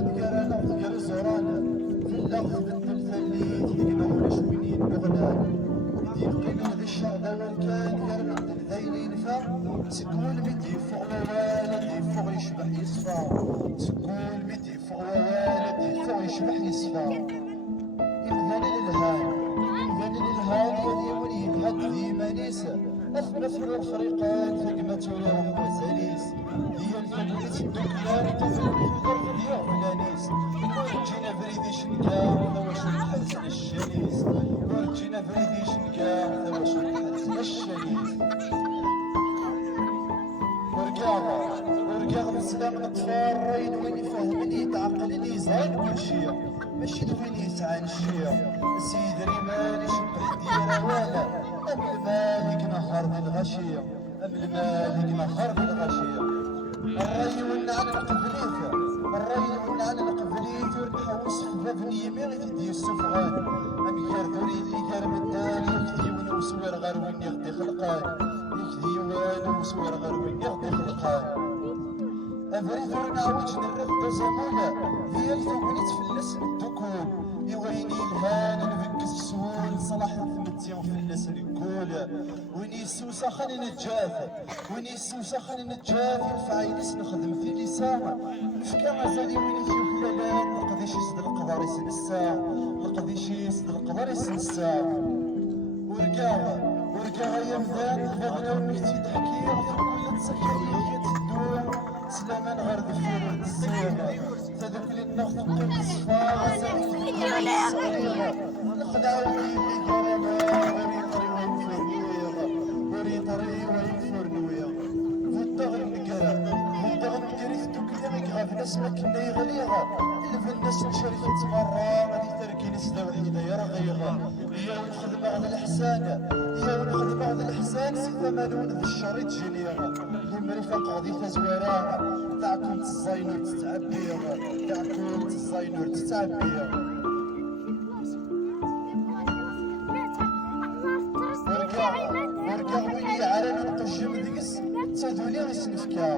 قرانا ذكر زورانا في اللغز بالتلفليت ديما ولا شوينين بغنان ديال قيمة ذي الشعب والكان قرنا ذيلي نفا سكون بدي فوق والدي فوق يشبح يصفى سكون بدي فوق والدي فوق يشبح يصفى يمثل الهان يدي وليد هد ذي منيسة أثبت في الفريقان فقمة ولا وزاليس هي الفقرة الدكان تزول الدرب ديال فلانيس ورجينا فريدي شنكا ثواش الحزن الشنيس ورجينا فريدي شنكا ثواش الحزن الشنيس ورقاغ بسلام نطفال راين وين يفهمني تعقلني زايد كل شيء ماشي دوين يسعى الشيء سيد ريمالي شبح ديرا ولا أم المالك نهار ذي الغشية أم المالك نهار ذي الغشية الراي والنعل القفليثة ورنحوس خفاف يمين يدي السفغان أم يرذوري اللي كار مدان يكذي ونوسوير غير وين يغدي خلقان يكذي ونوسوير غير وين يغدي خلقان أفريد ورنعوج نرفد زمولة ديال ثوبني تفلس الدكون يويني الهان نفكس السهول صلاح ثمتي وفلس الكول وين يسوسا خلي نتجاف الفعيلس نخدم في لسان نفكا غزالي وين يتوكلالات نقضيش يسد القدر يسن الساعة ورقاغ يمدان بغنا ونكتي تحكي في كل تسكري تدور سلاما غير ذفير السيرة تذوك لي النغط بقيم الصفار نخدعو اللي كرامة وري طري وينفر نويا والدغر مكرا في الدوكلي غاف ناس ما كنا يغليغا اللي في الناس شركة مرة غادي تركي نسلا وحيدة يا رغيغا هي ونخدم على الحسان سي ثمانون ذي الشريط جنيغا المريفة قاضي تزويراغا تعكم تزاينور تتعبيغا ورقاغ وين يعرف نقجم ذيس تدولي غيسنفكا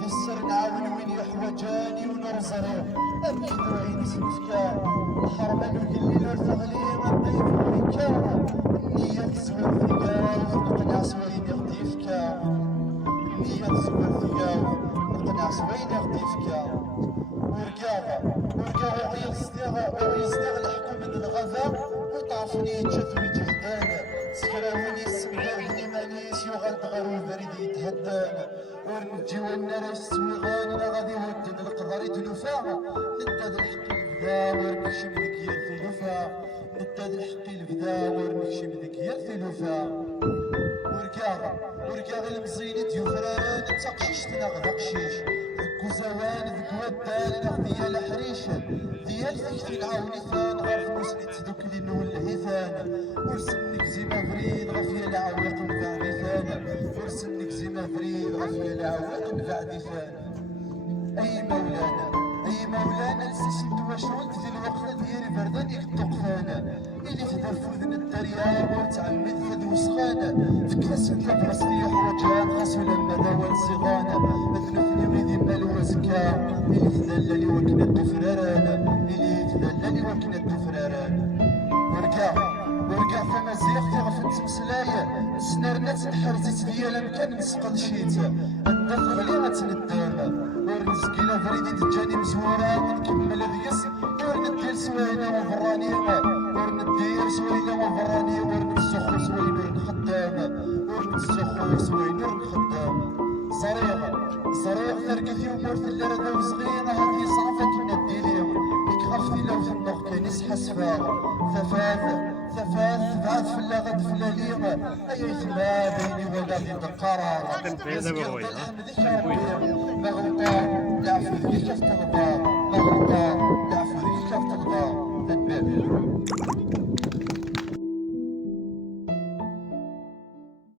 ذي السر نعاون وين يحوجاني ونرزريغ أمكن وين يسنفكا الحرمان وكلي نور تغليغ الضيف ويكاغا النية تزور ثقاو نقنع سوين يغديفكا ورقاغ ويصديغ الحكم من الغذا وطعفني يتشثوي تهدانا سكراوني السمدان اللي مانيس يغلب غير البريد يتهدان ورنجي والناس سويغاننا غادي ودن القدر يتلوفا نداد الحق البدا ورنكشم ذك يالثلوفا ورقاغ المزينة يفران تقشيشتنا غدا قشيش ذكو زوان ذكو ودان نغديا لحريشة ديال ذكتي العاوني ثان غير فلوسني تذوكلي نول الهيثان ورسنك زيما فريد غفيا العواق نفعدي ثان أي مولانا لسيسي تواشون في الوقت ديالي بردان يكتوقفانا اللي تدار في وذن الدريا وتعمد ثد وسخانا فكاس انت براسي حوجان غاسو لما داوال صغانا مثلثني وليدي مال وزكا اللي تدللي وكنا الدفراران ورقع فما زيغتي غفنت مسلايا سنارنات الحرزيت ديالا مكان نسقل شيتا الدخل لي غتنداما ورنسكيلا فريدي تجاني مزورا ونكمل الريس ورندير سوينا وفرانيما ورنتسخو سوينو الخدامة صريغ ترقثي ومورث اللردة وصغيرة هذه صرفة كنا الديليم يكغفتي لو ثنوغ كان يسحى سفاغ ثفاث بعد فلاغة فلاليغة أي ثما بيني ولا ضد القرار مغلطة لعفو ذيك كيف تغضى